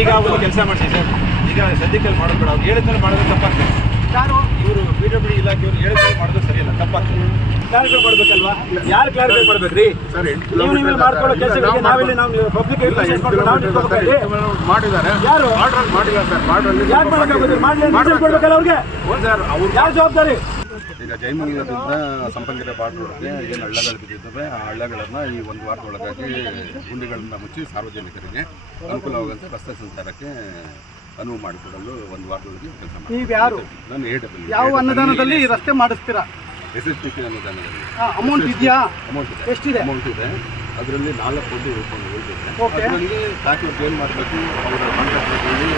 ಈಗ ಒಂದು ಕೆಲಸ ಮಾಡಿಸಿ ಸರ್, ಈಗ ಸದ್ಯಕ್ಕೆ ಮಾಡೋದು ಬೇಡ. ಅವ್ರು ಹೇಳಿದ್ಮೇಲೆ ಮಾಡೋದು ತಪ್ಪಾಗ್ತದೆ. ಯಾರು ಇವರು PWD ಇಲಾಖೆಯವರು ಹೇಳಿದ್ಮೇಲೆ ಮಾಡೋದು ಸರಿಯಲ್ಲ, ತಪ್ಪಾಗ್ತದೆ. ಕ್ಲಾರಿಫೈ ಮಾಡ್ಬೇಕಲ್ವಾ? ಯಾರು ಕ್ಲಾರಿಫೈ ಮಾಡ್ಬೇಕ್ರಿ? ನೀವು ಮಾಡ್ಕೊಳ್ಳೋ ಕೆಲಸಗಳಿಗೆ ನಾವಿಲ್ಲಿ ನಾವು ಪಬ್ಲಿಕ್ ಮಾಡಿದ್ದಾರೆ. ಯಾರು ಮಾಡಿಲ್ಲ ಸರ್. ಯಾರು ಕೊಡ್ಬೇಕಲ್ಲ ಅವ್ರಿಗೆ? ಯಾರು ಜವಾಬ್ದಾರಿ? ಈಗ ಜಯಮಂಗಲದಿಂದ ಸಂಪಂಗಿರ ಬಾರ್ಡ್ರೊಳಗೆ ಏನು ಹಳ್ಳಗಳು ಬಿದ್ದಿದ್ದಾವೆ ಆ ಹಳ್ಳಗಳನ್ನು ಈ ಒಂದು ವಾರದೊಳಗಾಗಿ ಗುಂಡಿಗಳನ್ನು ಮುಚ್ಚಿ ಸಾರ್ವಜನಿಕರಿಗೆ ಅನುಕೂಲವಾಗುವಂಥ ರಸ್ತೆ ಸಂಚಾರಕ್ಕೆ ಅನುವು ಮಾಡಿಕೊಡಲು ಒಂದು ವಾರದೊಳಗೆ ಕೆಲಸ ಮಾಡಿ. ನೀವು ಯಾರು? ನಾನು AW. ಯಾವ ಅನುದಾನದಲ್ಲಿ ರಸ್ತೆ ಮಾಡಿಸ್ತೀರಾ? SSPP ಅನುದಾನದಲ್ಲಿ ಅಮೌಂಟ್ ಇದೆಯಾ? ಅಮೌಂಟ್ ಇದೆ. ಎಷ್ಟಿದೆ? ಅಮೌಂಟ್ ಇದೆ. ಅದರಲ್ಲಿ 4 ಕೋಟಿ ಉಳ್ಕೊಂಡು ಉಳಿದಿದೆ. ಓಕೆ. ಅದರಲ್ಲಿ ಪ್ಯಾಚ್ ವರ್ಕ್ ಏನು ಮಾಡಬೇಕು ಅವರ ಕಾಂಟ್ರಾಕ್ಟ್ಗಳಲ್ಲಿ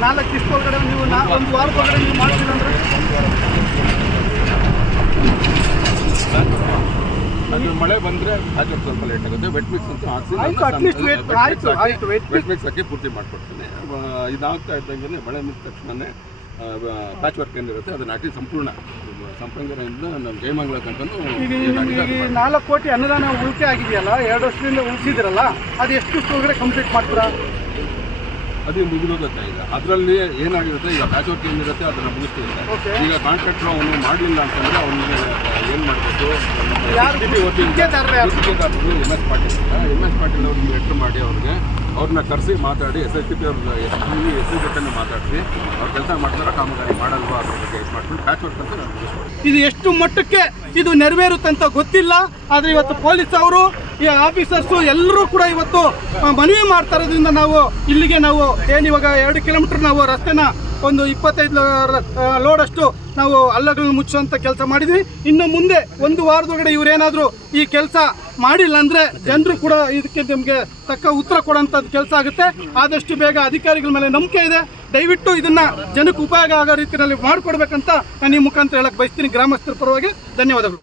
4 ದಿವಸ ಒಳಗಡೆ ನೀವು ಒಂದು ವಾರದ ಒಳಗಡೆ ನೀವು ಮಾಡ್ತೀರ ಅಂದರೆ ಅದು ಮಳೆ ಬಂದರೆ ಪ್ಯಾಚ್ ವರ್ಕ್ ಸ್ವಲ್ಪ ಲೇಟ್ ಆಗುತ್ತೆ. ವೆಟ್ ಮಿಕ್ಸ್ ಅಂತೂ ವೆಟ್ ಮಿಕ್ಸ್ ಹಾಕಿ ಪೂರ್ತಿ ಮಾಡಿಕೊಡ್ತೀನಿ. ಇದಾಗ್ತಾ ಇದ್ದಂಗೆ ಮಳೆ ಮುಗಿದ ತಕ್ಷಣವೇ ಪ್ಯಾಚ್ ವರ್ಕ್ ಏನಿರುತ್ತೆ ಅದನ್ನ ಹಾಕಿ ಸಂಪಂಗರದಿಂದ ನಮ್ಮ ಜಯಮಂಗಲ ತನಕನೂ. ಈಗ 4 ಕೋಟಿ ಅನುದಾನ ಉಳಿಕೆ ಆಗಿದೆಯಲ್ಲ, 2 ವರ್ಷದಿಂದ ಉಳಿಸಿದಿರಲ್ಲ, ಅದು ಎಷ್ಟು ಒಳಗಡೆ ಕಂಪ್ಲೀಟ್ ಮಾಡ್ತೀರಾ? ಅದು ಮುಗಿದೋಗುತ್ತೆ. ಈಗ ಅದರಲ್ಲಿ ಏನಾಗಿರುತ್ತೆ, ಈಗ ಪ್ಯಾಚ್ ವರ್ಕ್ ಏನಿರುತ್ತೆ ಅದನ್ನು ಮುಗಿಸ್ತಿರುತ್ತೆ. ಈಗ ಕಾಂಟ್ರಾಕ್ಟ್ರು ಅವನು ಮಾಡಲಿಲ್ಲ ಅಂತಂದರೆ ಅವನಿಗೆ ಏನು ಮಾಡಬೇಕು? MS ಪಾಟೀಲ್ ಅವ್ರಿಗೆ ಲೆಟ್ರ್ ಮಾಡಿ ಅವ್ರನ್ನ ಕರೆಸಿ ಮಾತಾಡಿ SSPP ಅವ್ರನ್ನ SC ಜೊತೆ ಮಾತಾಡಿಸಿ ಅವ್ರು ಕೆಲಸ ಮಾಡ್ತಾರೆ, ಕಾಮಗಾರಿ ಮಾಡಲ್ವಾ ಅದ್ರ ಬಗ್ಗೆ ಇದು ಮಾಡ್ಕೊಂಡು ಪ್ಯಾಚ್ ವರ್ಕ್ ಅಂತ ನಾನು ಮುಗಿಸ್ಕೊಡ್ತೀನಿ. ಇದು ಎಷ್ಟು ಮಟ್ಟಕ್ಕೆ ಇದು ನೆರವೇರುತ್ತಂತ ಗೊತ್ತಿಲ್ಲ. ಆದರೆ ಇವತ್ತು ಪೊಲೀಸ್ ಅವರು, ಈ ಆಫೀಸರ್ಸು ಎಲ್ಲರೂ ಕೂಡ ಇವತ್ತು ಮನವಿ ಮಾಡ್ತಾ ಇರೋದ್ರಿಂದ ನಾವು ಇಲ್ಲಿಗೆ ನಾವು ಇವಾಗ 2 ಕಿಲೋಮೀಟರ್ ನಾವು ರಸ್ತೆನ ಒಂದು 25 ಲೋಡಷ್ಟು ನಾವು ಹಳ್ಳಗಳನ್ನು ಮುಚ್ಚುವಂಥ ಕೆಲಸ ಮಾಡಿದ್ವಿ. ಇನ್ನು ಮುಂದೆ ಒಂದು ವಾರದೊಳಗಡೆ ಇವರೇನಾದರೂ ಈ ಕೆಲಸ ಮಾಡಿಲ್ಲ ಅಂದರೆ ಜನರು ಕೂಡ ಇದಕ್ಕೆ ನಮಗೆ ತಕ್ಕ ಉತ್ತರ ಕೊಡೋಂಥದ್ದು ಕೆಲಸ ಆಗುತ್ತೆ. ಆದಷ್ಟು ಬೇಗ ಅಧಿಕಾರಿಗಳ ಮೇಲೆ ನಂಬಿಕೆ ಇದೆ. ದಯವಿಟ್ಟು ಇದನ್ನು ಜನಕ್ಕೆ ಉಪಯೋಗ ಆಗೋ ರೀತಿಯಲ್ಲಿ ಮಾಡಿಕೊಡ್ಬೇಕಂತ ನಾನು ಈ ಮುಖಾಂತರ ಹೇಳಕ್ಕೆ ಬಯಸ್ತೀನಿ. ಗ್ರಾಮಸ್ಥರ ಪರವಾಗಿ ಧನ್ಯವಾದಗಳು.